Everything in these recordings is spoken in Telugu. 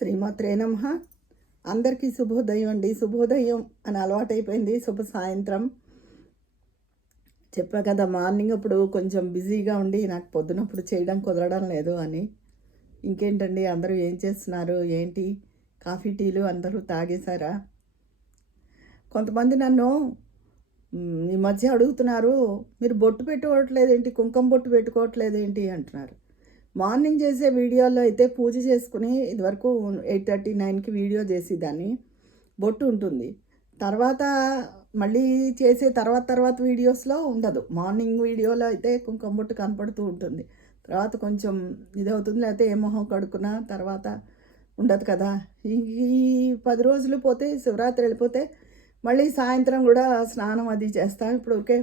శ్రీమాత్రే నమః. అందరికీ శుభోదయం అండి. శుభోదయం అని అలవాటైపోయింది. శుభ సాయంత్రం. చెప్పా కదా, మార్నింగ్ అప్పుడు కొంచెం బిజీగా ఉండి నాకు పొద్దునప్పుడు చేయడం కుదరడం లేదు అని. ఇంకేంటండి, అందరూ ఏం చేస్తున్నారు ఏంటి? కాఫీ టీలు అందరూ తాగేశారా? కొంతమంది నన్ను ఈ మధ్య అడుగుతున్నారు, మీరు బొట్టు పెట్టుకోవట్లేదేంటి, కుంకుమ బొట్టు పెట్టుకోవట్లేదేంటి అంటున్నారు. మార్నింగ్ చేసే వీడియోలో అయితే పూజ చేసుకుని ఇదివరకు 8:30, 9కి వీడియో చేసేదాన్ని, బొట్టు ఉంటుంది. తర్వాత మళ్ళీ చేసే తర్వాత వీడియోస్లో ఉండదు. మార్నింగ్ వీడియోలో అయితే కుంకుమ బొట్టు కనపడుతూ ఉంటుంది. తర్వాత కొంచెం ఇదవుతుంది, లేకపోతే ఏ మొహం కడుక్కున్నా తర్వాత ఉండదు కదా. ఈ 10 రోజులు పోతే, శివరాత్రి వెళ్ళిపోతే మళ్ళీ సాయంత్రం కూడా స్నానం అది చేస్తాం. ఇప్పుడు ఓకే,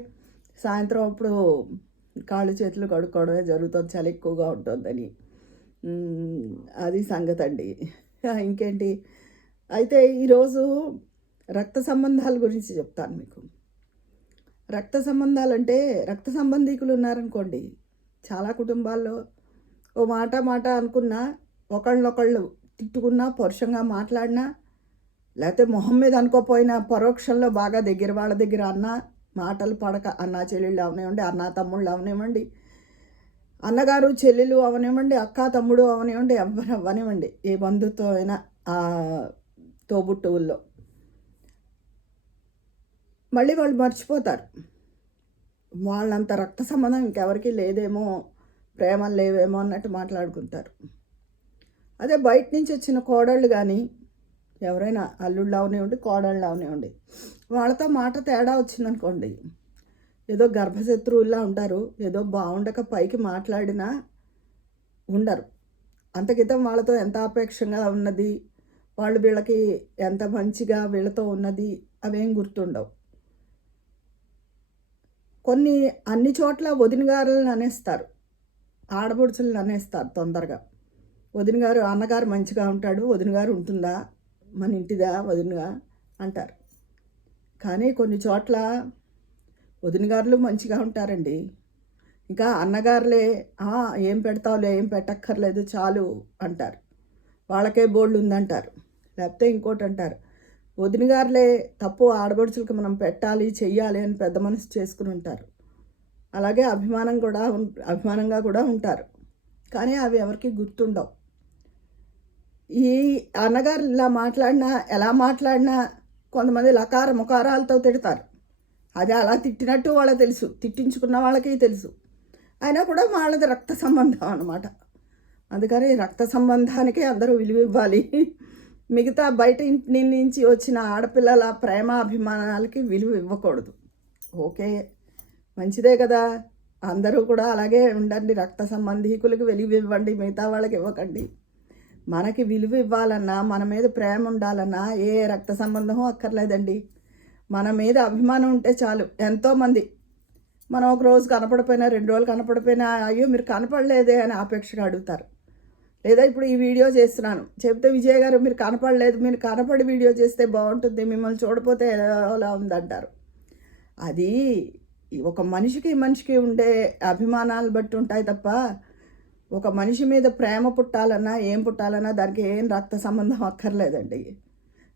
సాయంత్రం అప్పుడు కాళ్ళు చేతులు కడుక్కోవడమే జరుగుతుంది, చలి ఎక్కువగా ఉంటుందని. అది సంగతి అండి. ఇంకేంటి, అయితే ఈరోజు రక్త సంబంధాల గురించి చెప్తాను మీకు. రక్త సంబంధాలంటే, రక్త సంబంధీకులు ఉన్నారనుకోండి, చాలా కుటుంబాల్లో ఓ మాట అనుకున్నా, ఒకళ్ళనొకళ్ళు తిట్టుకున్నా, పరుషంగా మాట్లాడినా, లేకపోతే మొహం మీద అనుకోపోయినా పరోక్షంలో బాగా దగ్గర వాళ్ళ దగ్గర అన్న మాటలు పడక, అన్న చెల్లెళ్ళు అవనివ్వండి, అన్న తమ్ముళ్ళు అవనివ్వండి, అన్నగారు చెల్లెలు అవనివ్వండి, అక్క తమ్ముడు అవనివ్వండి, ఎవరు అవనివ్వండి, ఏ బంధుత్వం అయినా ఆ తోబుట్టువుల్లో మళ్ళీ వాళ్ళు మర్చిపోతారు. వాళ్ళంత రక్త సంబంధం ఇంకెవరికి లేదేమో, ప్రేమలు లేవేమో అన్నట్టు మాట్లాడుకుంటారు. అదే బయట నుంచి వచ్చిన కోడళ్ళు కానీ, ఎవరైనా అల్లుళ్ళు అవనివ్వండి, కోడళ్ళు అవనివ్వండి, వాళ్ళతో మాట తేడా వచ్చిందనుకోండి, ఏదో గర్భశత్రువుల్లా ఉంటారు. ఏదో బాగుండక పైకి మాట్లాడినా ఉండరు. అంతకితం వాళ్ళతో ఎంత అపేక్షంగా ఉన్నది, వాళ్ళు వీళ్ళకి ఎంత మంచిగా వీళ్ళతో ఉన్నది, అవేం గుర్తుండవు. అన్ని చోట్ల వదిన గారులను అనేస్తారు, ఆడపడుచులను అనేస్తారు తొందరగా. వదిన గారు, అన్నగారు మంచిగా ఉంటాడు, వదిన గారు ఉంటుందా, మన ఇంటిదా వదినగా అంటారు. కానీ కొన్ని చోట్ల వదిన గారులు మంచిగా ఉంటారండి. ఇంకా అన్నగారులే ఏం పెడతావులే, ఏం పెట్టక్కర్లేదు చాలు అంటారు, వాళ్ళకే బోల్డ్ ఉందంటారు. లేకపోతే ఇంకోటి అంటారు, వదిన గారులే తప్పు, ఆడబడుచులకు మనం పెట్టాలి చెయ్యాలి అని పెద్ద మనసు చేసుకుని ఉంటారు. అలాగే అభిమానంగా కూడా ఉంటారు. కానీ అవి ఎవరికి గుర్తుండవు. ఈ అన్నగారు ఇలా మాట్లాడినా, ఎలా మాట్లాడినా కొంతమంది లకార ముకారాలతో తిడతారు. అది అలా తిట్టినట్టు వాళ్ళకి తెలుసు, తిట్టించుకున్న వాళ్ళకి తెలుసు. అయినా కూడా వాళ్ళది రక్త సంబంధం అన్నమాట. అందుకని రక్త సంబంధానికి అందరూ విలువ ఇవ్వాలి. మిగతా బయట ఇంటి నుంచి వచ్చిన ఆడపిల్లల ప్రేమ అభిమానాలకి విలువ ఇవ్వకూడదు. ఓకే, మంచిదే కదా, అందరూ కూడా అలాగే ఉండండి, రక్త సంబంధీకులకి విలువ ఇవ్వండి, మిగతా వాళ్ళకి ఇవ్వకండి. మనకి విలువ ఇవ్వాలన్నా, మన మీద ప్రేమ ఉండాలన్నా ఏ రక్త సంబంధం అక్కర్లేదండి. మన మీద అభిమానం ఉంటే చాలు. ఎంతోమంది మనం ఒక రోజు కనపడిపోయినా, 2 రోజులు కనపడిపోయినా, అయ్యో మీరు కనపడలేదే అని ఆపేక్షగా అడుగుతారు. లేదా ఇప్పుడు ఈ వీడియో చేస్తున్నాను చెప్తే, విజయ్ గారు మీరు కనపడలేదు, మీరు కనపడి వీడియో చేస్తే బాగుంటుంది, మిమ్మల్ని చూడపోతే ఎలా ఉందంటారు. అది ఒక మనిషికి ఉండే అభిమానాలు బట్టి ఉంటాయి తప్ప, ఒక మనిషి మీద ప్రేమ పుట్టాలన్నా, ఏం పుట్టాలన్నా దానికి ఏం రక్త సంబంధం అక్కర్లేదండి.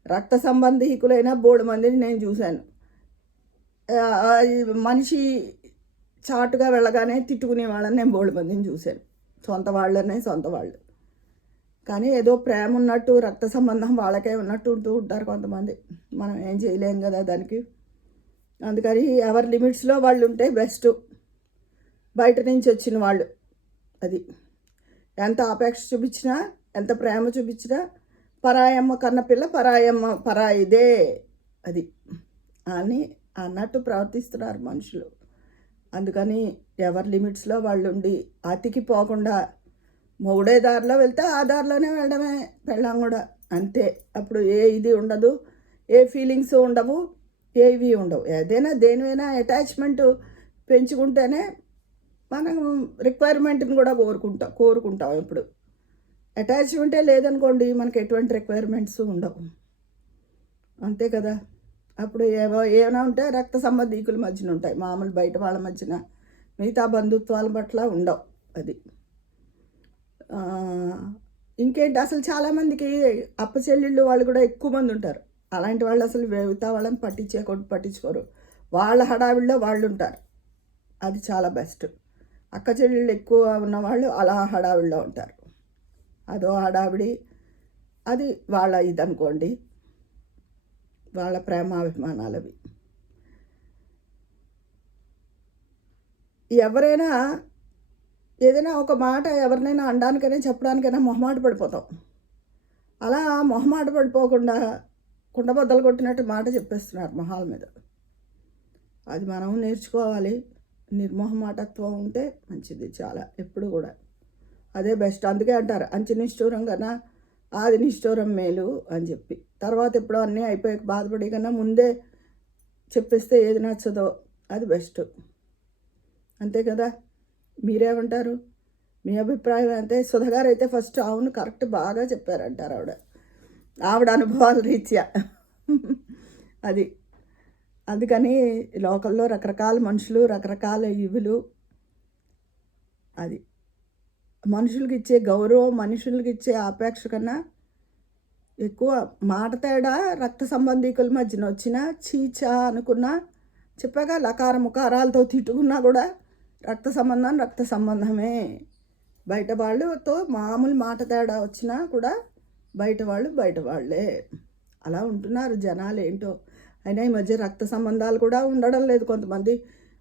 రక్త సంబంధీకులైనా బోడు మందిని నేను చూశాను. మనిషి చాటుగా వెళ్ళగానే తిట్టుకునే వాళ్ళని నేను బోడు మందిని చూశాను, సొంత వాళ్ళు. కానీ ఏదో ప్రేమ ఉన్నట్టు, రక్త సంబంధం వాళ్ళకే ఉన్నట్టు ఉంటూ ఉంటారు కొంతమంది. మనం ఏం చేయలేం కదా దానికి. అందుకని ఎవరి లిమిట్స్లో వాళ్ళు ఉంటే బెస్ట్. బయట నుంచి వచ్చిన వాళ్ళు అది ఎంత అపేక్ష చూపించినా, ఎంత ప్రేమ చూపించినా, పరాయమ్మ కన్నపిల్ల పరాయిదే అది అని అన్నట్టు ప్రవర్తిస్తున్నారు మనుషులు. అందుకని ఎవరి లిమిట్స్లో వాళ్ళు ఉండి అతికి పోకుండా, మొగుడే దారిలో వెళ్తే ఆ దారిలోనే వెళ్ళడమే, పెళ్ళాం కూడా అంతే. అప్పుడు ఏ ఇది ఉండదు, ఏ ఫీలింగ్స్ ఉండవు, ఏవి ఉండవు. ఏదైనా దేనివైనా అటాచ్మెంట్ పెంచుకుంటేనే మనం రిక్వైర్మెంట్ని కూడా కోరుకుంటాం. ఇప్పుడు అటాచ్మెంటే లేదనుకోండి, మనకి ఎటువంటి రిక్వైర్మెంట్స్ ఉండవు. అంతే కదా. అప్పుడు ఏమైనా ఉంటే రక్త సంబంధీకుల మధ్యన ఉంటాయి, మామూలు బయట వాళ్ళ మధ్యన, మిగతా బంధుత్వాల పట్ల ఉండవు. అది ఇంకేంటి అసలు చాలామందికి అప్పచెల్లెళ్ళు వాళ్ళు కూడా ఎక్కువ మంది ఉంటారు. అలాంటి వాళ్ళు అసలు మిగతా వాళ్ళని పట్టించుకోరు. వాళ్ళ హడావిడిలో వాళ్ళు ఉంటారు. అది చాలా బెస్ట్. అక్క చెల్లెళ్ళు ఎక్కువ ఉన్నవాళ్ళు అలా హడావిడిలో ఉంటారు. అదో హడావిడి. అది వాళ్ళ ఇదనుకోండి, వాళ్ళ ప్రేమాభిమానాలు అవి. ఎవరైనా ఏదైనా ఒక మాట ఎవరినైనా అనడానికైనా చెప్పడానికైనా మొహమాట పడిపోతాం. అలా మొహమాట పడిపోకుండా కుండబద్దలు కొట్టినట్టు మాట చెప్పేస్తున్నారు మొహాల మీద. అది మనం నేర్చుకోవాలి. నిర్మోహమాటత్వం ఉంటే మంచిది చాలా, ఎప్పుడు కూడా అదే బెస్ట్. అందుకే అంటారు అంచె నిష్ఠూరం కన్నా ఆది నిష్ఠూరం మేలు అని చెప్పి. తర్వాత ఎప్పుడో అన్నీ అయిపోయాక బాధపడే కన్నా ముందే చెప్పేస్తే ఏది నచ్చదో అది బెస్ట్. అంతే కదా, మీరేమంటారు? మీ అభిప్రాయం అంతే. సుధగారు అయితే ఫస్ట్ అవును కరెక్ట్ బాగా చెప్పారంటారు ఆవిడ అనుభవాల రీత్యా. అది అందుకని లోకల్లో రకరకాల మనుషులు, రకరకాల ఇవులు. అది మనుషులకి ఇచ్చే గౌరవం, మనుషులకి ఇచ్చే ఆపేక్ష కన్నా ఎక్కువ మాట తేడా రక్త సంబంధీకుల మధ్యన వచ్చినా చీచా అనుకున్నా, చెప్పాక లకార ముకారాలతో తిట్టుకున్నా కూడా రక్త సంబంధమే. బయట వాళ్ళతో మామూలు మాట తేడా వచ్చినా కూడా బయట వాళ్ళే. అలా ఉంటున్నారు జనాలు ఏంటో. అయినా ఈ మధ్య రక్త సంబంధాలు కూడా ఉండడం లేదు. కొంతమంది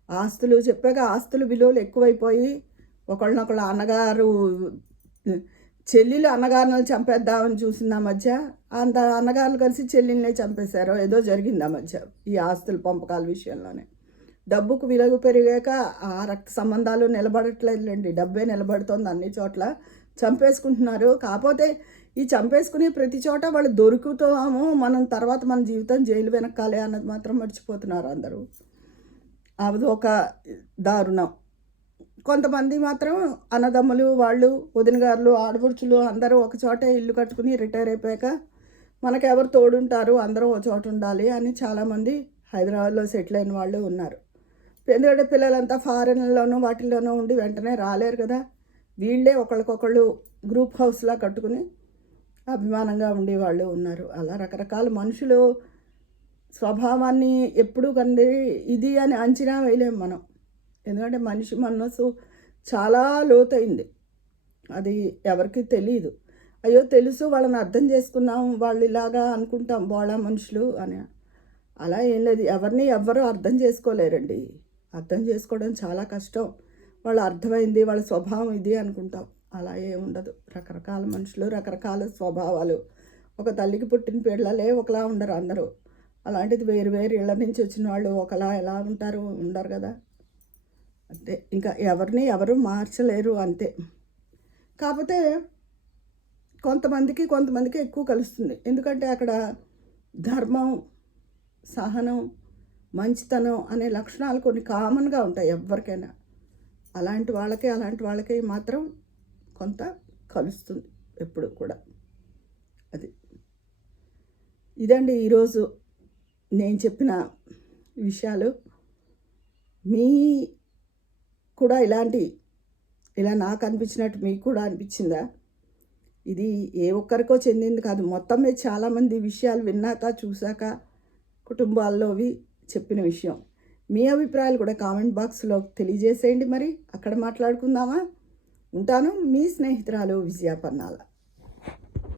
ఆస్తులు చెప్పాక ఆస్తులు విలువలు ఎక్కువైపోయి ఒకళ్ళనొకళ్ళు అన్నగారు చెల్లెలు అన్నగారులను చంపేద్దామని చూసింది ఆ మధ్య. అంత అన్నగారులు కలిసి చెల్లెల్నే చంపేశారో ఏదో జరిగింది ఆ మధ్య ఈ ఆస్తుల పంపకాల విషయంలోనే. డబ్బుకు విలువ పెరిగాక ఆ రక్త సంబంధాలు నిలబడట్లేదులేండి. డబ్బే నిలబడుతోంది అన్ని చోట్ల. చంపేసుకుంటున్నారు. కాకపోతే ఈ చంపేసుకుని ప్రతి చోట వాళ్ళు దొరుకుతాము, మనం తర్వాత మన జీవితం జైలు వెనకాలే అన్నది మాత్రం మర్చిపోతున్నారు అందరూ. అది ఒక దారుణం. కొంతమంది మాత్రం అన్నదమ్ములు వాళ్ళు, వదినగారులు, ఆడపడుచులు అందరూ ఒక చోటే ఇల్లు కట్టుకుని రిటైర్ అయిపోయాక మనకెవరు తోడుంటారు, అందరూ ఒక చోట ఉండాలి అని చాలామంది హైదరాబాద్లో సెటిల్ అయిన వాళ్ళు ఉన్నారు. ఎందుకంటే పిల్లలంతా ఫారెన్లోనూ వాటిల్లోనూ ఉండి వెంటనే రాలేరు కదా. వీళ్ళే ఒకళ్ళకొకళ్ళు గ్రూప్ హౌస్లా కట్టుకుని అభిమానంగా ఉండేవాళ్ళు ఉన్నారు. అలా రకరకాల మనుషులు స్వభావాన్ని ఎప్పుడూ కండి ఇది అని అంచనా వేయలేము మనం. ఎందుకంటే మనిషి మనసు చాలా లోతైంది. అది ఎవరికి తెలియదు. అయ్యో తెలుసు వాళ్ళని అర్థం చేసుకున్నాం, వాళ్ళు ఇలాగా అనుకుంటాం బోళా మనుషులు అని. అలా ఏం లేదు. ఎవరిని ఎవ్వరూ అర్థం చేసుకోలేరండి. అర్థం చేసుకోవడం చాలా కష్టం. వాళ్ళు అర్థమైంది, వాళ్ళ స్వభావం ఇది అనుకుంటాం. అలా ఏం ఉండదు. రకరకాల మనుషులు, రకరకాల స్వభావాలు. ఒక తల్లికి పుట్టిన పిల్లలే ఒకలా ఉండరు అందరూ. అలాంటిది వేరు వేరు ఇళ్ళ నుంచి వచ్చిన వాళ్ళు ఒకలా ఎలా ఉంటారు? ఉండరు కదా. అంతే, ఇంకా ఎవరిని ఎవరు మార్చలేరు అంతే. కాకపోతే కొంతమందికి ఎక్కువ కలుస్తుంది. ఎందుకంటే అక్కడ ధర్మం, సహనం, మంచితనం అనే లక్షణాలు కొన్ని కామన్గా ఉంటాయి ఎవరికైనా. అలాంటి వాళ్ళకి మాత్రం కొంత కలుస్తుంది ఎప్పుడు కూడా. అది ఇదండి ఈరోజు నేను చెప్పిన విషయాలు. మీ కూడా ఇలా నాకు అనిపించినట్టు మీకు కూడా అనిపించిందా? ఇది ఏ ఒక్కరికో చెందింది కాదు. మొత్తం మీద చాలామంది విషయాలు విన్నాక చూశాక కుటుంబాల్లోవి చెప్పిన విషయం. మీ అభిప్రాయాలు కూడా కామెంట్ బాక్స్లో తెలియజేసేయండి. మరి అక్కడ మాట్లాడుకుందామా? ఉంటాను. మీ స్నేహితురాలు విజయ పన్నాల.